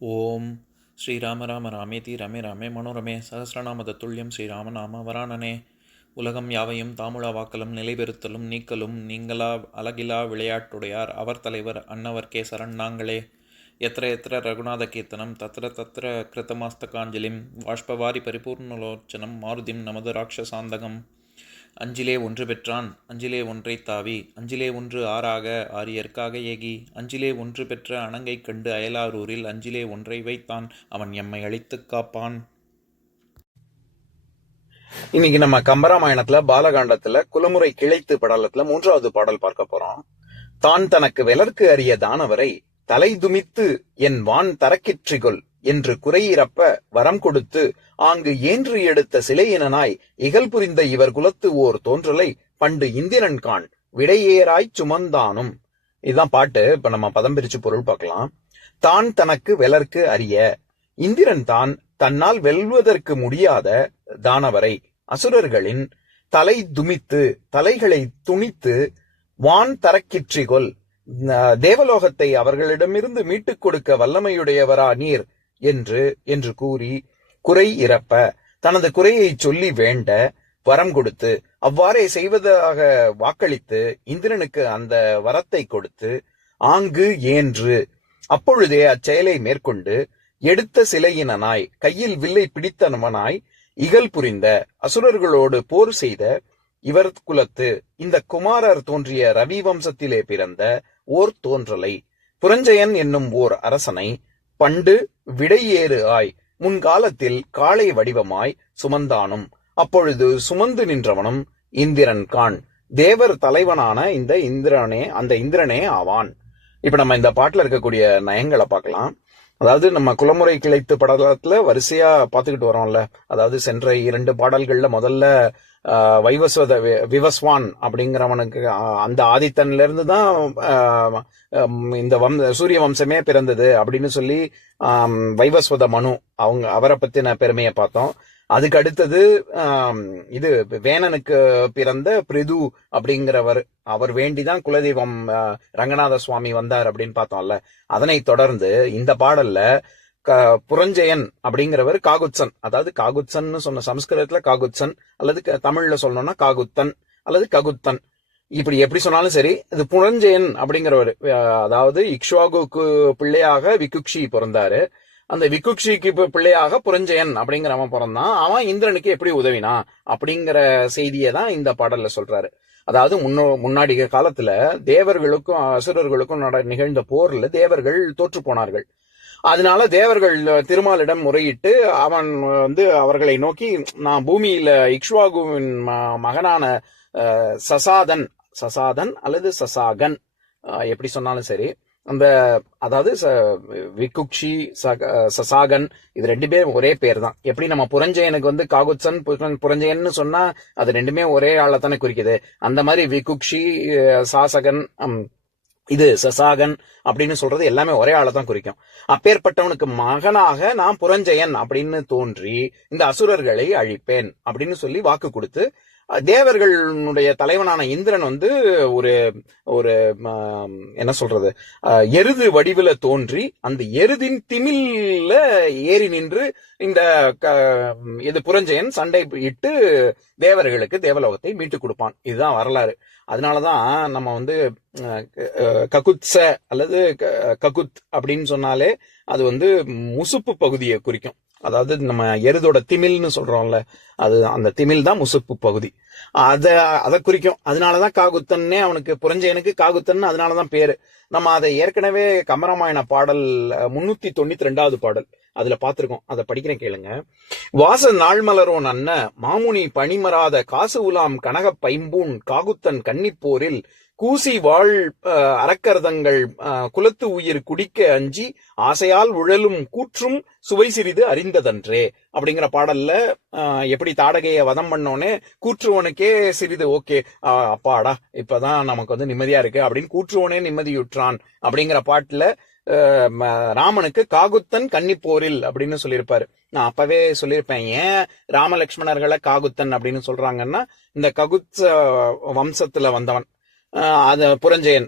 ஓம் ஸ்ரீராம ராம ராமேதி ரமே ராமே மனோரமே சகசிரநாம தத்துல்யம் ஸ்ரீராம நாம வராணனே. உலகம் யாவையும் தாமுழா வாக்கலும் நிலைபெறுத்தலும் நீக்கலும் நீங்களா அழகிலா விளையாட்டுடையார் அவர் தலைவர் அன்னவர் சரண் நாங்களே. எத்திர எத்திர ரகுநாத கீர்த்தனம் தத்திர தத்திர கிருத்தமாஸ்தகாஞ்சலிம் வாஷ்பவாரி பரிபூர்ணலோச்சனம் மாருதிம் நமது ராட்சசாந்தகம். அஞ்சிலே ஒன்று பெற்றான் அஞ்சிலே ஒன்றை தாவி அஞ்சிலே ஒன்று ஆறாக ஆரியர்க்காக ஏகி அஞ்சிலே ஒன்று பெற்ற அணங்கை கண்டு அயலாரூரில் அஞ்சிலே ஒன்றை வைத்தான் அவன் எம்மை அழித்துக் காப்பான். இன்னைக்கு நம்ம கம்பராமாயணத்துல பாலகாண்டத்துல குலமுறை கிளைத்து படலத்துல 3வது பாடல் பார்க்க போறோம். தான் தனக்கு வெலர்க்கு அறிய தானவரை தலை துமித்து என் வான் தரக்கிற்றிகொள் என்று குறையிறப்ப வரம் கொடுத்து ஆங்கு ஏன்று எடுத்த சிலையினாய் இகல் புரிந்த இவர் குலத்து ஓர் தோன்றலை பண்டு இந்திரன் கான் விடையேறாய்ச் சுமந்தானும். இதுதான் பாட்டு. இப்ப நம்ம பதம் பிரிச்சு பொருள் பார்க்கலாம். தான் தனக்கு வெலர்க்கு அறிய, இந்திரன் தான் தன்னால் வெல்வதற்கு முடியாத தானவரை அசுரர்களின் தலை துமித்து தலைகளை துணித்து வான் தரக்கிற்றிகொள் தேவலோகத்தை அவர்களிடமிருந்து மீட்டுக் கொடுக்க வல்லமையுடையவரா நீர் என்று கூறி குறை இறப்ப தனது குறையை சொல்லி வேண்ட வரம் கொடுத்து அவ்வாறே செய்வதாக வாக்களித்து இந்திரனுக்கு அந்த வரத்தை கொடுத்து ஆங்கு ஏன்று அப்பொழுதே அச்செயலை மேற்கொண்டு எடுத்த சிலையினாய் கையில் வில்லை பிடித்தனவனாய் இகல் புரிந்த அசுரர்களோடு போர் செய்த இவர் குலத்து இந்த குமாரர் தோன்றிய ரவி வம்சத்திலே பிறந்த ஓர் தோன்றலை புரஞ்சயன் என்னும் ஓர் அரசனை பண்டு விடையேறு ஆய் முன்காலத்தில் காளை வடிவமாய் சுமந்தானும் அப்பொழுது சுமந்து நின்றவனும் இந்திரன் கான் தேவர் தலைவனான அந்த இந்திரனே ஆவான். இப்ப நம்ம இந்த பாட்டுல இருக்கக்கூடிய நயங்களை பார்க்கலாம். அதாவது நம்ம குலமுறை கிளைத்து படலத்துல வரிசையா பாத்துக்கிட்டு வரோம்ல. அதாவது சென்ற 2 பாடல்கள்ல முதல்ல வைவஸ்வத விவஸ்வான் அப்படிங்கிறவனுக்கு அந்த ஆதித்தன்ல இருந்து தான் இந்த சூரிய வம்சமே பிறந்தது அப்படின்னு சொல்லி வைவஸ்வத மனு அவரை பத்தின பெருமையை பார்த்தோம். அதுக்கு அடுத்தது இது வேணனுக்கு பிறந்த பிரிது அப்படிங்கிறவர், அவர் வேண்டிதான் குலதெய்வம் ரங்கநாத சுவாமி வந்தார் அப்படின்னு பார்த்தோம்ல. அதனை தொடர்ந்து இந்த பாடல்ல புரஞ்சயன் அப்படிங்கிறவர் காகுத்சன், அதாவது காகுத்சன் சொன்ன சமஸ்கிருதத்துல காகுத்சன் அல்லது தமிழ்ல சொல்லணும்னா காகுத்தன் அல்லது ககுத்தன், இப்படி எப்படி சொன்னாலும் சரி. இது புரஞ்சயன் அப்படிங்கிறவர், அதாவது இக்ஷ்வாகுக்கு பிள்ளையாக விகுக்ஷி பிறந்தாரு. அந்த விகுக்ஷிக்கு பிள்ளையாக புரஞ்சயன் அப்படிங்கிறவன் பிறந்தான். அவன் இந்திரனுக்கு எப்படி உதவினா அப்படிங்கிற செய்தியை தான் இந்த பாடல்ல சொல்றாரு. அதாவது முன்னாடி காலத்துல தேவர்களுக்கும் அசுரர்களுக்கும் நிகழ்ந்த போர்ல தேவர்கள் தோற்று போனார்கள். அதனால தேவர்கள் திருமாலிடம் முறையிட்டு அவன் அவர்களை நோக்கி, நான் பூமியில இக்ஷ்வாகுவின் மகனான சசாதன் அல்லது சசாகன் எப்படி சொன்னாலும் சரி, அந்த அதாவது விகுக்ஷி சசாகன் இது 2 பேரும் ஒரே பேர் தான். எப்படி நம்ம புரஞ்சயனுக்கு காகுத்சன் புரஞ்சயன்னு சொன்னா அது 2மே ஒரே ஆளத்தானே குறிக்குது. அந்த மாதிரி விகுக்ஷி சாசகன் இது சசாகன் அப்படின்னு சொல்றது எல்லாமே ஒரே ஆளதான் குறிக்கும். அப்பேற்பட்டவனுக்கு மகனாக நான் புரஞ்சயன் அப்படின்னு தோன்றி இந்த அசுரர்களை அழிப்பேன் அப்படின்னு சொல்லி வாக்கு கொடுத்து தேவர்களுடைய தலைவனான இந்திரன் ஒரு ஒரு என்ன சொல்றது எருது வடிவில தோன்றி அந்த எருதின் திமில்ல ஏறி நின்று இந்த இது புரஞ்சயன் சண்டை இட்டு தேவர்களுக்கு தேவலோகத்தை மீட்டு கொடுப்பான். இதுதான் வரலாறு. அதனாலதான் நம்ம ககுத்ச அல்லது ககுத் அப்படின்னு சொன்னாலே அது முசுப்பு பகுதியை குறிக்கும். அதாவது நம்ம எருதோட திமில்னு சொல்றோம்ல, அது அந்த திமில் தான் முசுப்பு பகுதி, அதை குறிக்கும். அதனாலதான் காகுத்தன்னே அவனுக்கு புரஞ்சயனுக்கு காகுத்தன் அதனாலதான் பேரு. நம்ம அதை ஏற்கனவே கம்பராமாயண பாடல் 392வது பாடல் அதுல பாத்திருக்கோம். அதை படிக்கிறேன் கேளுங்க. வாச நாள்மலரோன் அன்ன மாமுனி பணிமராத காசு உலாம் கனக பைம்பூன் காகுத்தன் கன்னிப்போரில் கூசி வாழ் அறக்கர்தங்கள் குலத்து உயிர் குடிக்க அஞ்சி ஆசையால் உழலும் கூற்றும் சுவை சிறிது அறிந்ததன்றே அப்படிங்கிற பாடல்ல எப்படி தாடகைய வதம் பண்ணோன்னே கூற்றுவனுக்கே சிறிது ஓகே அப்பாடா இப்பதான் நமக்கு நிம்மதியா இருக்கு அப்படின்னு கூற்றுவனே நிம்மதியுற்றான் அப்படிங்கிற பாட்டுல ராமனுக்கு காகுத்தன் கன்னிப்போரில் அப்படின்னு சொல்லியிருப்பாரு. நான் அப்பவே சொல்லியிருப்பேன், ஏன் ராமலட்சுமணர்களை காகுத்தன் அப்படின்னு சொல்றாங்கன்னா இந்த ககுத்ச வம்சத்துல வந்தவன் அது புரஞ்சயன்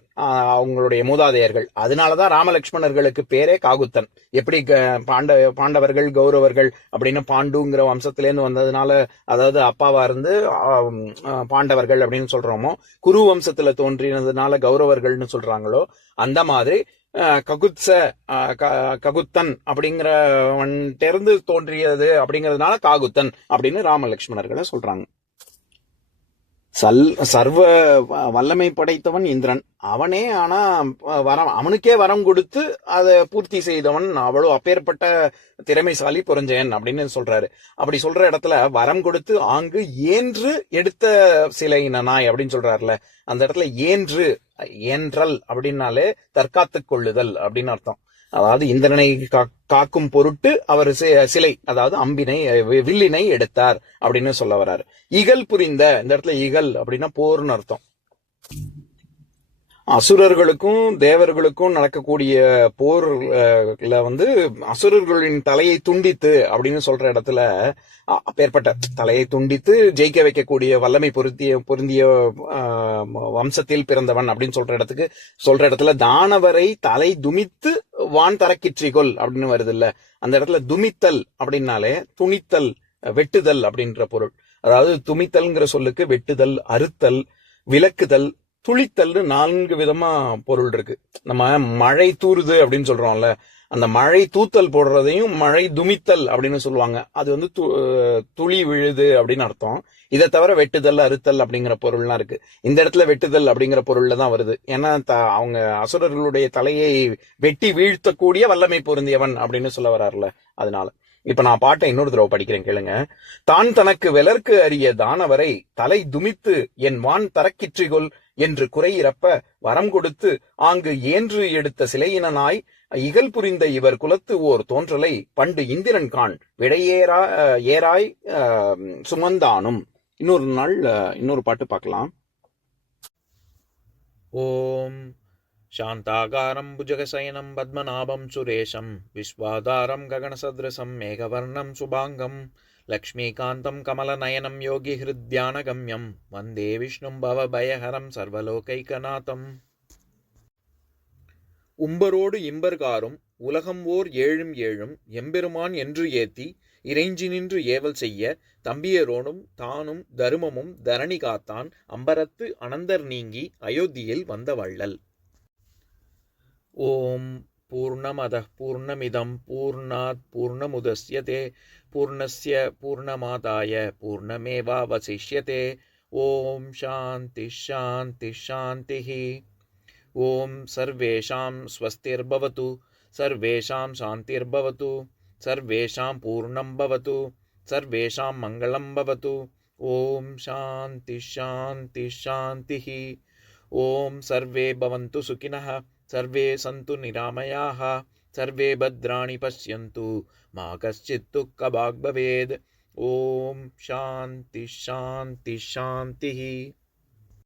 அவங்களுடைய மூதாதையர்கள். அதனாலதான் ராமலட்சுமணர்களுக்கு பேரே காகுத்தன். எப்படி பாண்டவர்கள் கௌரவர்கள் அப்படின்னு பாண்டுங்கிற வம்சத்திலேருந்து வந்ததுனால, அதாவது அப்பாவா இருந்து பாண்டவர்கள் அப்படின்னு சொல்றோமோ, குரு வம்சத்துல தோன்றினதுனால கௌரவர்கள்னு சொல்றாங்களோ, அந்த மாதிரி ககுத்தன் அப்படிங்கிறவன் தேர்ந்து தோன்றியது அப்படிங்கிறதுனால காகுத்தன் அப்படின்னு ராமலட்சுமணர்களை சொல்றாங்க. சர்வ வல்லமை படைத்தவன் இந்திரன். அவனே ஆனா அவனுக்கே வரம் கொடுத்து அதை பூர்த்தி செய்தவன் அவ்வளவு அப்பேற்பட்ட திறமைசாலி புரஞ்சயன் அப்படின்னு சொல்றாரு. அப்படி சொல்ற இடத்துல வரம் கொடுத்து ஆங்கு ஏன்று எடுத்த சிலையினாய் அப்படின்னு சொல்றாருல, அந்த இடத்துல ஏன்றல் அப்படின்னாலே தற்காத்துக் கொள்ளுதல் அப்படின்னு அர்த்தம். அதாவது இந்திரனை காக்கும் பொருட்டு அவர் சிலை, அதாவது அம்பினை வில்லினை எடுத்தார் அப்படின்னு சொல்ல வர்றாரு. இகல் புரிந்த, இந்த இடத்துல இகல் அப்படின்னா போர்னு அர்த்தம். அசுரர்களுக்கும் தேவர்களுக்கும் நடக்கக்கூடிய போர்ல அசுரர்களின் தலையை துண்டித்து அப்படின்னு சொல்ற இடத்துல அப்பேற்பட்ட தலையை துண்டித்து ஜெயிக்க வைக்கக்கூடிய வல்லமை பொருந்திய வம்சத்தில் பிறந்தவன் அப்படின்னு சொல்ற இடத்துல தானவரை தலை துமித்து வான் தரக்கிற்றிகொள் அப்படின்னு வருது இல்ல, அந்த இடத்துல துமித்தல் அப்படின்னாலே துணித்தல், வெட்டுதல் அப்படின்ற பொருள். அதாவது துமித்தல்ங்கிற சொல்லுக்கு வெட்டுதல், அறுத்தல், விலக்குதல், துளித்தல்னு 4 விதமா பொருள் இருக்கு. நம்ம மழை தூறுது அப்படின்னு சொல்றோம்ல, அந்த மழை தூத்தல் போடுறதையும் மழை துமித்தல் அப்படின்னு சொல்லுவாங்க. அது துளி விழுது அப்படின்னு அர்த்தம். இதை தவிர வெட்டுதல், அறுத்தல் அப்படிங்கிற பொருள்லாம் இருக்கு. இந்த இடத்துல வெட்டுதல் அப்படிங்கிற பொருள்ல தான் வருது. ஏன்னா அவங்க அசுரர்களுடைய தலையை வெட்டி வீழ்த்தக்கூடிய வல்லமை பொருந்தியவன் அப்படின்னு சொல்ல வர்றாருல, அதனால. இப்ப நான் பாட்டை இன்னொரு தடவை படிக்கிறேன், கேளுங்க. தான் தனக்கு வெலர்க்கு அறிய தானவரை தலை துமித்து என் வான் தரக்கிற்றிகொள் என்று குறையிறப்ப வரம் கொடுத்து ஆங்கு ஏன்று எடுத்த சிலையினாய் இகல் புரிந்த இவர் குலத்து ஓர் தோன்றலை பண்டு இந்திரன் கான் ஏராய் சுமந்தானும். இன்னொரு நாள் இன்னொரு பாட்டு பார்க்கலாம். ஓம் शान्ताकारं भुजगशयनं पद्मनाभं सुरेशं विश्वाधारं गगनसदृशं मेघवर्णं शुभाङ्गं लक्ष्मीकान्तं कमलनयनं योगिहृद्यानगम्यं वन्दे विष्णुं भवभयहरं सर्वलोकैकनाथम्. உம்பரோடு இம்பர்காரும் உலகம் ஓர் ஏழும் ஏழும் எம்பெருமான் என்று ஏத்தி இறைஞ்சி நின்று ஏவல் செய்ய தம்பியரோடும் தானும் தருமமும் தரணி காத்தான் அம்பரத்து அனந்தர் நீங்கி அயோத்தியில் வந்த வள்ளல். ஓம் பூர்ணமதः பூர்ணமிதம் பூர்ணாத் பூர்ணமுதஸ்யதே பூர்ணஸ்ய பூர்ணமாதாய பூர்ணமேவாவசிஷ்யதே. ஓம் சாந்தி சாந்தி சாந்திः. ஓம் சர்வேஷாம் ஸ்வஸ்திர்பவது சர்வேஷாம் சாந்திர்பவது சர்வேஷாம் பூர்ணம் பவது சர்வேஷாம் மங்களம் பவது. ஓம் சாந்தி சாந்தி சாந்திः. ஓம் சர்வே பவந்து சுகினः सर्वे सन्तु निरामयाः सर्वे भद्राणि पश्यन्तु मा कश्चित् दुःखभाग् भवेत्. ओम शांति शांति शांति.